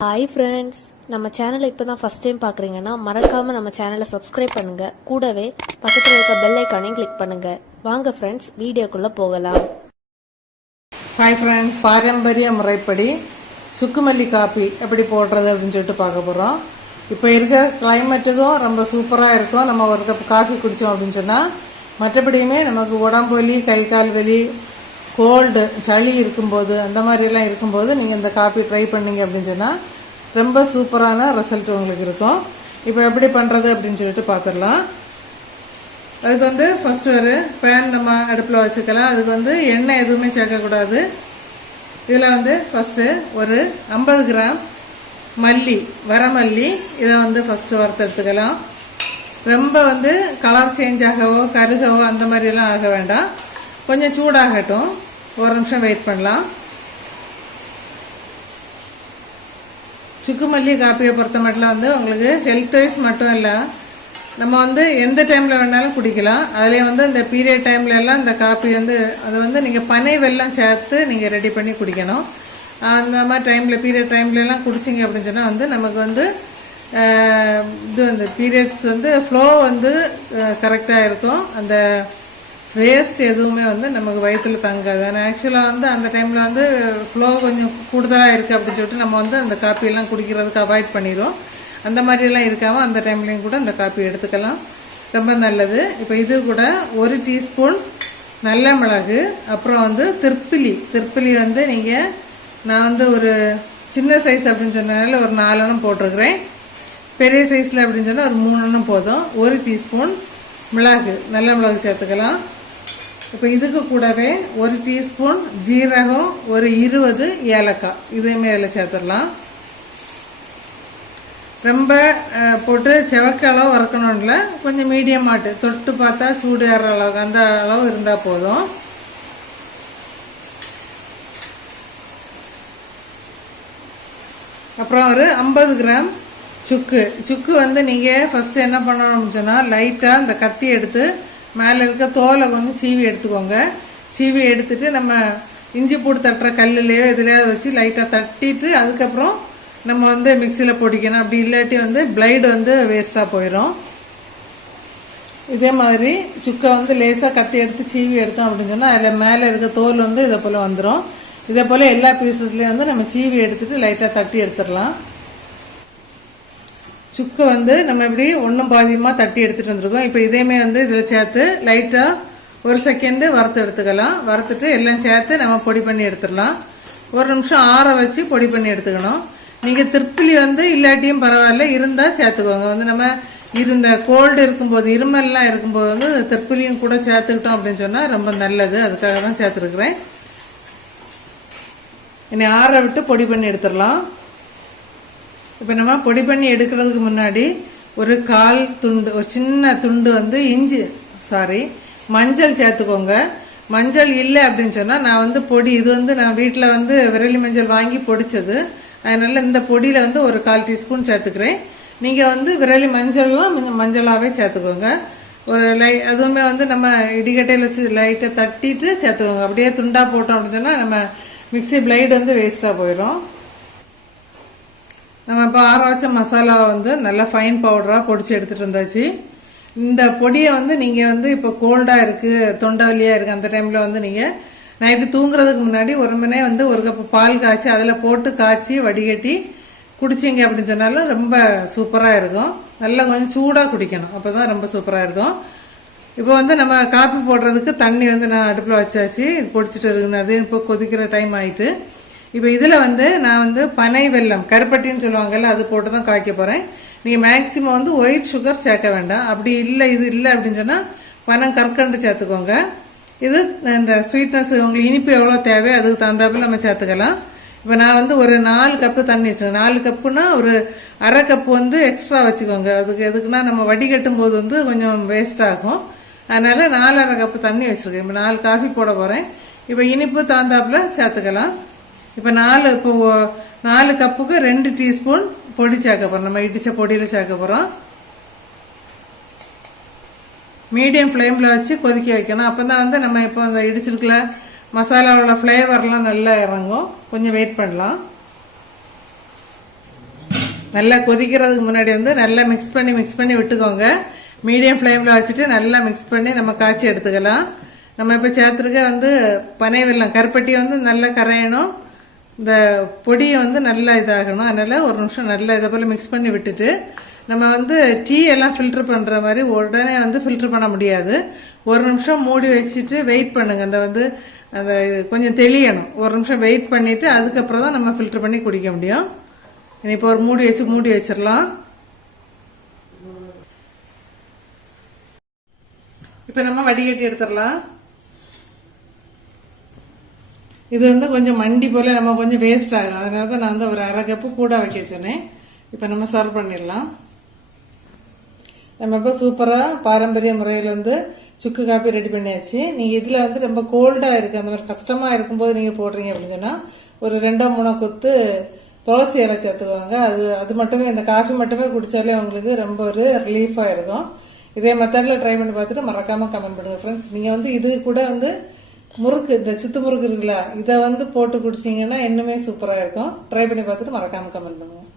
Hi friends நம்ம சேனலை இப்போ தான் ஃபஸ்ட் டைம் பார்க்குறீங்கன்னா மறக்காமல் நம்ம சேனலை சப்ஸ்கிரைப் பண்ணுங்கள் கூடவே பக்கத்தில் இருக்க பெல் ஐக்கானையும் கிளிக் பண்ணுங்கள் வாங்க ஃப்ரெண்ட்ஸ் வீடியோக்குள்ளே போகலாம். ஹாய் ஃப்ரெண்ட்ஸ் பாரம்பரிய முறைப்படி சுக்குமல்லி காப்பி எப்படி போடுறது அப்படின்னு சொல்லிட்டு பார்க்க போகிறோம் இப்போ இருக்க கிளைமேட்டுக்கும் ரொம்ப சூப்பராக இருக்கும். நம்ம ஒரு கப் காஃபி குடித்தோம் அப்படின்னு சொன்னால் மற்றபடியுமே நமக்கு உடம்பு வலி கை கால் வலி கோல்டு சளி இருக்கும்போது அந்த மாதிரிலாம் இருக்கும்போது நீங்கள் இந்த காஃபி ட்ரை பண்ணீங்க அப்படின்னு சொன்னால் ரொம்ப சூப்பரான ரிசல்ட் உங்களுக்கு இருக்கும். இப்போ எப்படி பண்ணுறது அப்படின்னு சொல்லிட்டு பார்த்துடலாம் அதுக்கு வந்து ஃபஸ்ட்டு ஒரு பேன் நம்ம அடுப்பில் வச்சுக்கலாம். அதுக்கு வந்து எண்ணெய் எதுவுமே சேர்க்கக்கூடாது. இதில் வந்து ஃபஸ்ட்டு ஒரு ஐம்பது கிராம் மல்லி வரமல்லி இதை வந்து ஃபஸ்ட்டு வறுத்தெடுத்துக்கலாம் ரொம்ப வந்து கலர் சேஞ்ச் ஆகவோ கருகவோ அந்த மாதிரிலாம் ஆக வேண்டாம். கொஞ்சம் சூடாகட்டும். ஒரு நிமிஷம் வெயிட் பண்ணலாம். சுக்குமல்லி காப்பியை பொறுத்த மட்டும் வந்து உங்களுக்கு ஹெல்த் வைஸ் மட்டும் இல்லை. நம்ம வந்து எந்த டைமில் வேணாலும் குடிக்கலாம். அதிலே வந்து இந்த பீரியட் டைம்ல எல்லாம் இந்த காப்பி வந்து அது வந்து நீங்கள் பனை வெல்லம் சேர்த்து நீங்கள் ரெடி பண்ணி குடிக்கணும். அந்த மாதிரி டைமில் பீரியட் டைம்லலாம் குடிச்சிங்க அப்படின்னு சொன்னால் வந்து நமக்கு வந்து இது அந்த பீரியட்ஸ் வந்து ஃப்ளோ வந்து கரெக்டாக இருக்கும். அந்த வேஸ்ட் எதுவுமே வந்து நமக்கு வயிற்றில் தங்காது. ஆனால் ஆக்சுவலாக வந்து அந்த டைமில் வந்து ஃப்ளோ கொஞ்சம் கூடுதலாக இருக்குது அப்படின்னு சொல்லிட்டு நம்ம வந்து அந்த காப்பியெல்லாம் குடிக்கிறதுக்கு அவாய்ட் பண்ணிடுவோம் அந்த மாதிரியெல்லாம் இருக்காமல் அந்த டைம்லேயும் கூட அந்த காப்பி எடுத்துக்கலாம். ரொம்ப நல்லது. இப்போ இது கூட ஒரு டீஸ்பூன் நல்ல மிளகு அப்புறம் வந்து திருப்பிலி. திருப்பிலி வந்து நீங்கள் நான் வந்து ஒரு சின்ன சைஸ் அப்படின்னு சொன்னதுனால ஒரு நாலெண்ணம் போட்டிருக்கிறேன். பெரிய சைஸில் அப்படின்னு சொன்னால் ஒரு மூணெண்ணம் போதும். ஒரு டீஸ்பூன் மிளகு. நல்ல மிளகு சேர்த்துக்கலாம். இப்போ இதுக்கு கூடவே ஒரு டீஸ்பூன் ஜீரகம் ஒரு இருபது ஏலக்காய். இதையுமே இதில் சேர்த்துடலாம். ரொம்ப போட்டு செவக்களவு வறுக்கணும்ல கொஞ்சம் மீடியம் ஆட்டு. தொட்டு பார்த்தா சூடு ஏற அளவுக்கு அந்த அளவு இருந்தால் போதும். அப்புறம் ஒரு ஐம்பது கிராம் சுக்கு. சுக்கு வந்து நீங்கள் ஃபஸ்ட்டு என்ன பண்ணணும்னு சொன்னால் லைட்டாக அந்த கத்தி எடுத்து மேலே இருக்க தோலை கொஞ்சம் சீவி எடுத்துக்கோங்க. சீவி எடுத்துட்டு நம்ம இஞ்சி பூடு தட்டுற கல்லுலேயோ இதுலையாவது வச்சு லைட்டாக தட்டிட்டு அதுக்கப்புறம் நம்ம வந்து மிக்சியில் பொடிக்கணும் அப்படி இல்லாட்டி வந்து பிளைடு வந்து வேஸ்ட்டாக போயிடும் இதே மாதிரி சுக்கை வந்து லேசாக கத்தி எடுத்து சீவி எடுத்தோம் அப்படின்னு சொன்னால் அதில் மேலே இருக்க தோல் வந்து இதை போல் வந்துடும் இதே போல் எல்லா பீசஸ்லேயும் வந்து நம்ம சீவி எடுத்துகிட்டு லைட்டாக தட்டி எடுத்துடலாம். சுக்கு வந்து நம்ம இப்படி ஒன்றும் பாதியமாக தட்டி எடுத்துகிட்டு வந்திருக்கோம். இப்போ இதையுமே வந்து இதில் சேர்த்து லைட்டாக ஒரு செகண்டு வறுத்து எடுத்துக்கலாம். வறுத்துட்டு எல்லாம் சேர்த்து நம்ம பொடி பண்ணி எடுத்துடலாம். ஒரு நிமிஷம் ஆற வச்சு பொடி பண்ணி எடுத்துக்கணும். நீங்கள் திருப்பிலி வந்து இல்லாட்டியும் பரவாயில்ல இருந்தால் சேர்த்துக்கோங்க. வந்து நம்ம இருந்த கோல்டு இருக்கும்போது இருமல்லாம் இருக்கும்போது வந்து திருப்பிலியும் கூட சேர்த்துக்கிட்டோம் அப்படின்னு சொன்னால் ரொம்ப நல்லது. அதுக்காக தான் சேர்த்துருக்குறேன். இனி ஆற விட்டு பொடி பண்ணி எடுத்துடலாம். இப்போ நம்ம பொடி பண்ணி எடுக்கிறதுக்கு முன்னாடி ஒரு கால் துண்டு ஒரு சின்ன துண்டு வந்து இஞ்சி சாரி மஞ்சள் சேர்த்துக்கோங்க. மஞ்சள் இல்லை அப்படின்னு சொன்னால் நான் வந்து பொடி இது வந்து நான் வீட்டில் வந்து விரலி மஞ்சள் வாங்கி பொடிச்சது. அதனால் இந்த பொடியில் வந்து ஒரு கால் டீஸ்பூன் சேர்த்துக்கிறேன். நீங்கள் வந்து விரலி மஞ்சள்லாம் கொஞ்சம் மஞ்சளாகவே சேர்த்துக்கோங்க. ஒரு லை அதுவுமே வந்து நம்ம இடிகட்டையில் வச்சு லைட்டை தட்டிட்டு சேர்த்துக்கோங்க. அப்படியே துண்டாக போட்டோம் அப்படின்னு சொன்னால் நம்ம மிக்சி பிளைடு வந்து வேஸ்ட்டாக போயிடும் நம்ம இப்போ ஆற வச்ச மசாலாவை வந்து நல்லா ஃபைன் பவுடராக பொடிச்சு எடுத்துகிட்டு இருந்தாச்சு இந்த பொடியை வந்து நீங்கள் வந்து இப்போ கோல்டாக இருக்குது தொண்டை வலியாக இருக்குது அந்த டைமில் வந்து நீங்கள் நைட்டு தூங்குறதுக்கு முன்னாடி ஒரு மணி வந்து ஒரு கப் பால் காய்ச்சி அதில் போட்டு காய்ச்சி வடிகட்டி குடிச்சிங்க அப்படின்னு சொன்னாலும் ரொம்ப சூப்பராக இருக்கும். நல்லா கொஞ்சம் சூடாக குடிக்கணும். அப்போ தான் ரொம்ப சூப்பராக இருக்கும். இப்போ வந்து நம்ம காப்பி போடுறதுக்கு தண்ணி வந்து நான் அடுப்பில் வச்சாச்சு. பொடிச்சிட்டு இருக்குன்னு அது இப்போ கொதிக்கிற டைம் ஆயிட்டு. இப்போ இதில் வந்து நான் வந்து பனை வெல்லம் கருப்பட்டின்னு சொல்லுவாங்கல்ல அது போட்டு தான் காய்க்க போகிறேன் நீங்கள் மேக்ஸிமம் வந்து ஒயிட் சுகர் சேர்க்க வேண்டாம். அப்படி இல்லை இது இல்லை அப்படின்னு சொன்னால் பனம் கற்கண்டு சேர்த்துக்கோங்க. இது இந்த ஸ்வீட்னஸ் உங்களுக்கு இனிப்பு எவ்வளோ தேவை அதுக்கு தகுந்தாப்புல நம்ம சேர்த்துக்கலாம். இப்போ நான் வந்து ஒரு நாலு கப்பு தண்ணி வச்சுக்கேன் நாலு கப்புனா ஒரு அரை கப்பு வந்து எக்ஸ்ட்ரா வச்சுக்கோங்க. அதுக்கு எதுக்குன்னா நம்ம வடிகட்டும் போது வந்து கொஞ்சம் வேஸ்ட் ஆகும். நாலு நாலரை கப்பு தண்ணி வச்சுருக்கேன். இப்போ நாலு காஃபி போட போகிறேன் இப்போ இனிப்பு தகுந்தாப்புல சேர்த்துக்கலாம். இப்போ நாலு இப்போ நாலு கப்புக்கு ரெண்டு டீஸ்பூன் பொடி சேர்க்க போகிறோம் நம்ம இடித்த பொடியில் சேர்க்க போகிறோம் மீடியம் ஃப்ளேமில் வச்சு கொதிக்க வைக்கணும். அப்போ தான் வந்து நம்ம இப்போ அந்த இடிச்சிருக்கல மசாலாவோட ஃப்ளேவர்லாம் நல்லா இறங்கும். கொஞ்சம் வெயிட் பண்ணலாம். நல்லா கொதிக்கிறதுக்கு முன்னாடி வந்து நல்லா மிக்ஸ் பண்ணி மிக்ஸ் பண்ணி விட்டுக்கோங்க. மீடியம் ஃப்ளேமில் வச்சுட்டு நல்லா மிக்ஸ் பண்ணி நம்ம காய்ச்சி எடுத்துக்கலாம். நம்ம இப்போ சேர்த்துருக்க வந்து பனை வெல்லம் கருப்பட்டி வந்து நல்லா கரையணும். இந்த பொடியை வந்து நல்லா இதாகணும். அதனால் ஒரு நிமிஷம் நல்லா இதை போல் மிக்ஸ் பண்ணி விட்டுட்டு நம்ம வந்து டீ எல்லாம் ஃபில்ட்ரு பண்ணுற மாதிரி உடனே வந்து ஃபில்ட்ரு பண்ண முடியாது. ஒரு நிமிஷம் மூடி வச்சுட்டு வெயிட் பண்ணுங்கள் அந்த வந்து அந்த கொஞ்சம் தெளியணும். ஒரு நிமிஷம் வெயிட் பண்ணிவிட்டு அதுக்கப்புறம் தான் நம்ம ஃபில்ட்ரு பண்ணி குடிக்க முடியும். இனி இப்போ ஒரு மூடி வச்சு மூடி வச்சிடலாம். இப்போ நம்ம வடிகட்டி எடுத்துடலாம். இது வந்து கொஞ்சம் மண்டி போல நம்ம கொஞ்சம் வேஸ்ட் ஆகும் அதனால தான் நான் வந்து ஒரு அரை கப்பு கூட வைக்க சொன்னேன். இப்போ நம்ம சர்வ் பண்ணிடலாம். நம்ம இப்போ சூப்பராக பாரம்பரிய முறையில் வந்து சுக்கு காப்பி ரெடி பண்ணியாச்சு. நீங்கள் இதில் வந்து ரொம்ப கோல்டாக இருக்குது அந்த மாதிரி கஷ்டமாக இருக்கும்போது நீங்கள் போடுறீங்க அப்படின்னு சொன்னால் ஒரு ரெண்டோ மூணோ கொத்து துளசி இலை சேர்த்துக்குவாங்க அது அது மட்டுமே இந்த காஃபி மட்டுமே குடித்தாலே அவங்களுக்கு ரொம்ப ஒரு ரிலீஃபாக இருக்கும். இதே மெத்தடில் ட்ரை பண்ணி பார்த்துட்டு மறக்காமல் கமெண்ட் பண்ணுங்கள் ஃப்ரெண்ட்ஸ் நீங்கள் வந்து இது கூட வந்து முறுக்கு இந்த சுத்து முறுக்கு இருக்குல்ல இதை வந்து போட்டு குடிச்சிங்கன்னா இன்னுமே சூப்பராக இருக்கும். ட்ரை பண்ணி பார்த்துட்டு மறக்காமல் கமெண்ட் பண்ணுங்கள்